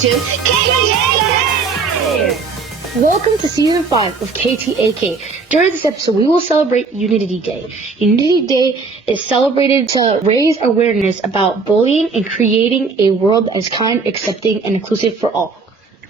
to KTAK! Welcome to Season 5 of KTAK. During this episode, we will celebrate Unity Day. Unity Day is celebrated to raise awareness about bullying and creating a world that is kind, accepting, and inclusive for all.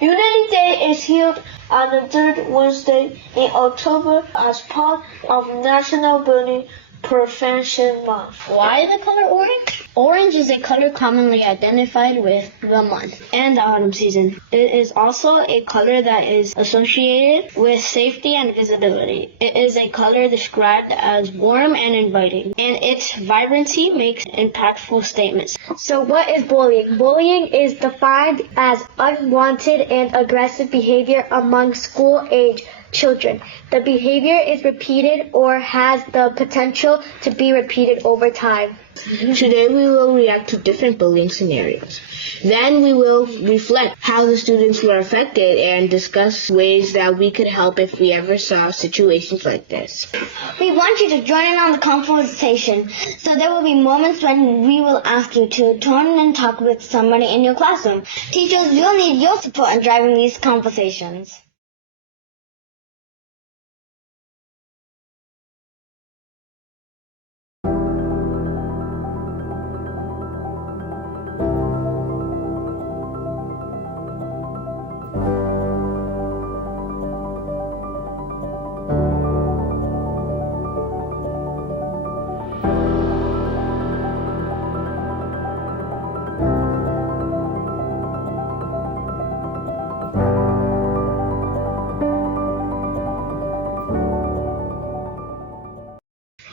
Unity Day is held on the third Wednesday in October as part of National Bullying Prevention Month. Why the color orange? Orange is a color commonly identified with the month and the autumn season. It is also a color that is associated with safety and visibility. It is a color described as warm and inviting, and its vibrancy makes impactful statements. So what is bullying? Bullying is defined as unwanted and aggressive behavior among school-age children. The behavior is repeated or has the potential to be repeated over time. Today we will react to different bullying scenarios. Then we will reflect how the students were affected and discuss ways that we could help if we ever saw situations like this. We want you to join in on the conversation, so there will be moments when we will ask you to turn and talk with somebody in your classroom. Teachers will need your support in driving these conversations.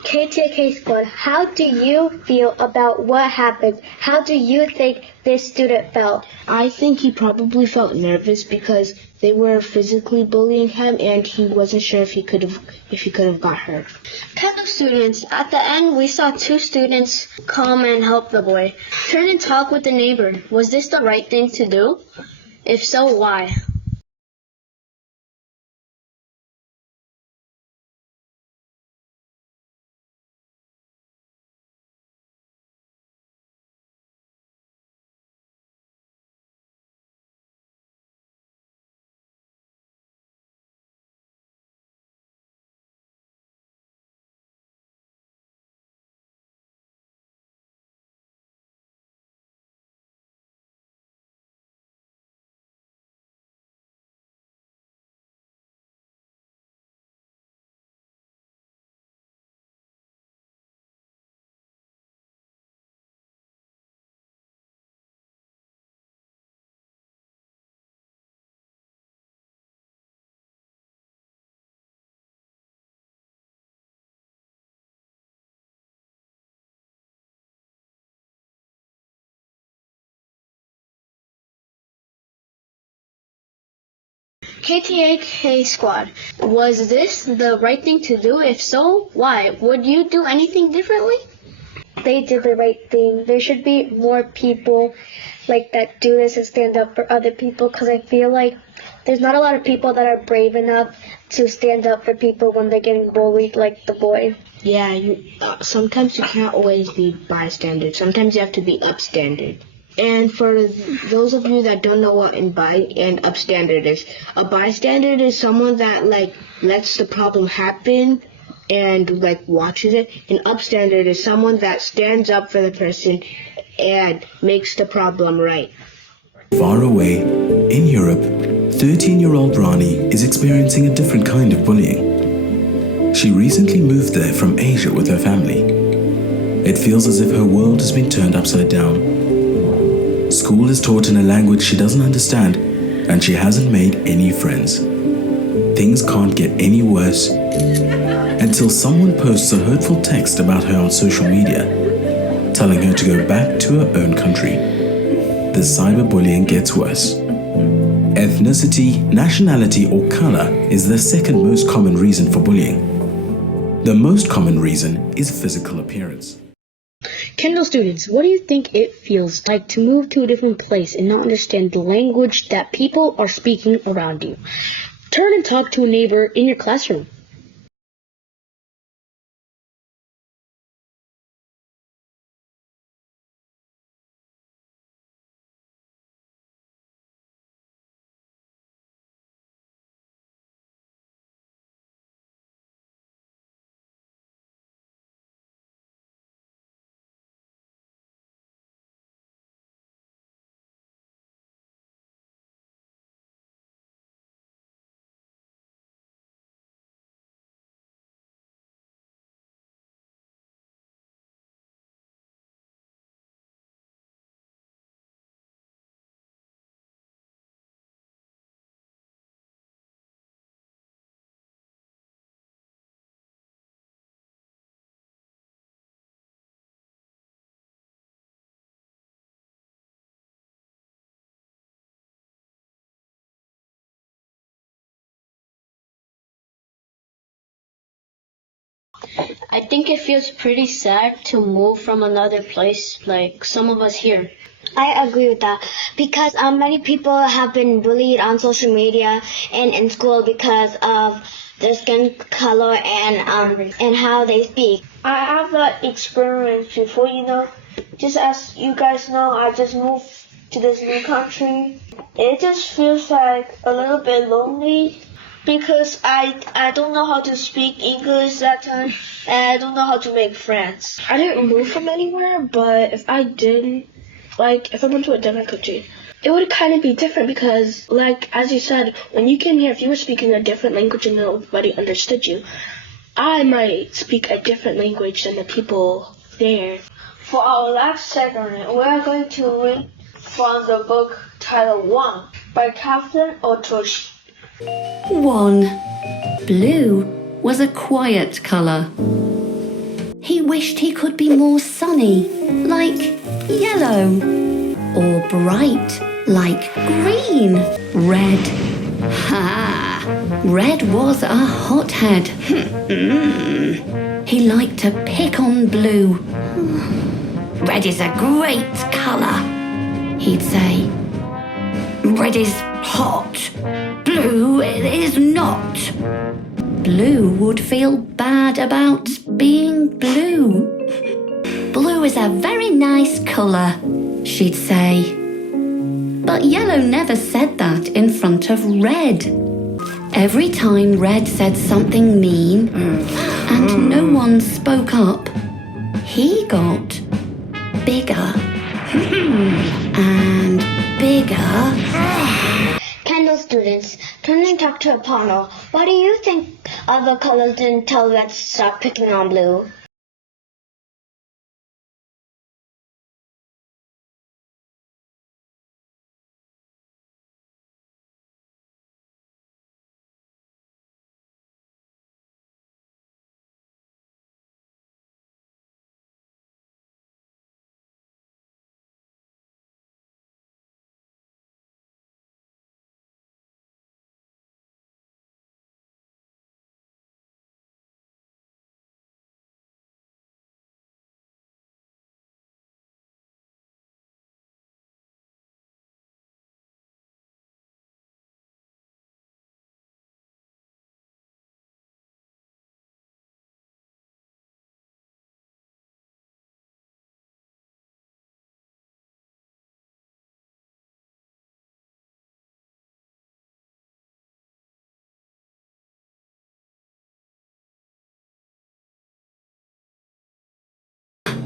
KTAK squad, how do you feel about what happened? How do you think this student felt? I think he probably felt nervous because they were physically bullying him and he wasn't sure if he could have got hurt. Kendall students, at the end we saw two students come and help the boy. Turn and talk with the neighbor. Was this the right thing to do? If so, why? KTAK squad, was this the right thing to do? If so, why? Would you do anything differently? They did the right thing. There should be more people like that do this and stand up for other people, because I feel like there's not a lot of people that are brave enough to stand up for people when they're getting bullied like the boy. Yeah, sometimes you can't always be bystander. Sometimes you have to be upstander. And for those of you that don't know what an upstander is, a bystander is someone that lets the problem happen and watches it. An upstander is someone that stands up for the person and makes the problem right. Far away, in Europe, 13-year-old Rani is experiencing a different kind of bullying. She recently moved there from Asia with her family. It feels as if her world has been turned upside down. School is taught in a language she doesn't understand, and she hasn't made any friends. Things can't get any worse until someone posts a hurtful text about her on social media, telling her to go back to her own country. The cyberbullying gets worse. Ethnicity, nationality, or color is the second most common reason for bullying. The most common reason is physical appearance. Kendall students, what do you think it feels like to move to a different place and not understand the language that people are speaking around you? Turn and talk to a neighbor in your classroom. I think it feels pretty sad to move from another place, like some of us here. I agree with that because many people have been bullied on social media and in school because of their skin color and how they speak. I have that experience before, just as you guys know, I just moved to this new country. It just feels like a little bit lonely because I don't know how to speak English that time and I don't know how to make friends. I didn't move from anywhere, but if I did, like if I went to a different country, it would kind of be different because, like as you said, when you came here, if you were speaking a different language and nobody understood you, I might speak a different language than the people there. For our last segment, we are going to read from the book titled 1 by Kathleen O'Toole. 1. Blue was a quiet colour. He wished he could be more sunny, like yellow, or bright, like green. Red. Ha! Red was a hothead. He liked to pick on blue. Red is a great colour, he'd say. Red is hot. Blue is not. Blue would feel bad about being blue. Blue is a very nice colour, she'd say. But yellow never said that in front of red. Every time red said something mean and no one spoke up, he got bigger and bigger. Kendall students, turn and talk to a panel. Why do you think other colors didn't tell red to stop picking on blue?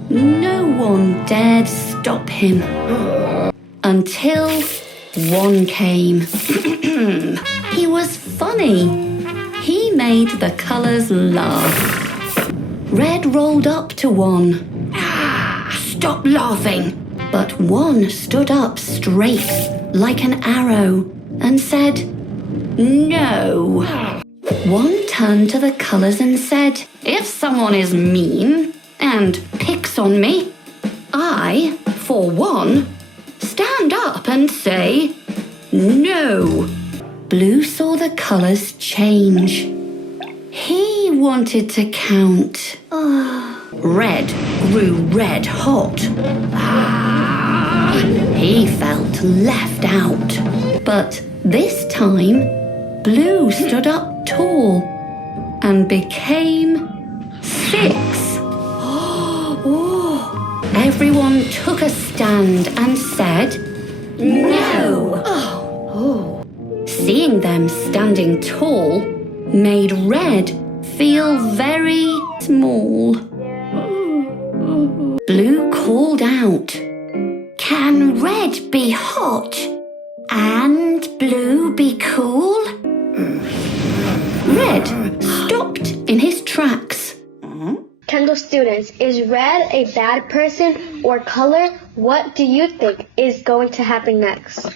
No one dared stop him until one came. He was funny. He made the colours laugh. Red rolled up to one. Stop laughing. But one stood up straight like an arrow and said, no. One turned to the colours and said, if someone is mean and picks on me, I, for one, stand up and say, no. Blue saw the colours change. He wanted to count. Red grew red hot. He felt left out. But this time, Blue stood up tall and became 6. Everyone took a stand and said, no. Seeing them standing tall made Red feel very small. Blue called out, can Red be hot and Blue be cool? Red stopped in his tracks. Kendall students, is red a bad person or color? What do you think is going to happen next?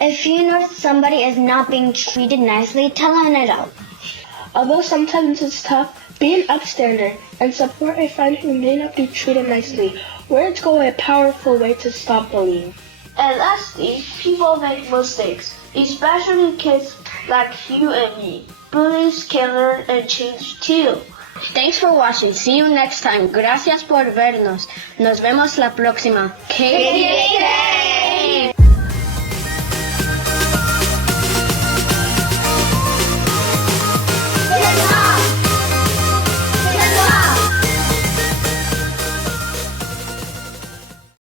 If you know somebody is not being treated nicely, tell them it out. Although sometimes it's tough, be an upstander and support a friend who may not be treated nicely. Words go a powerful way to stop bullying. And lastly, people make mistakes, especially kids like you and me. Bullies can learn and change too. Thanks for watching. See you next time. Gracias por vernos. Nos vemos la próxima. KTAK!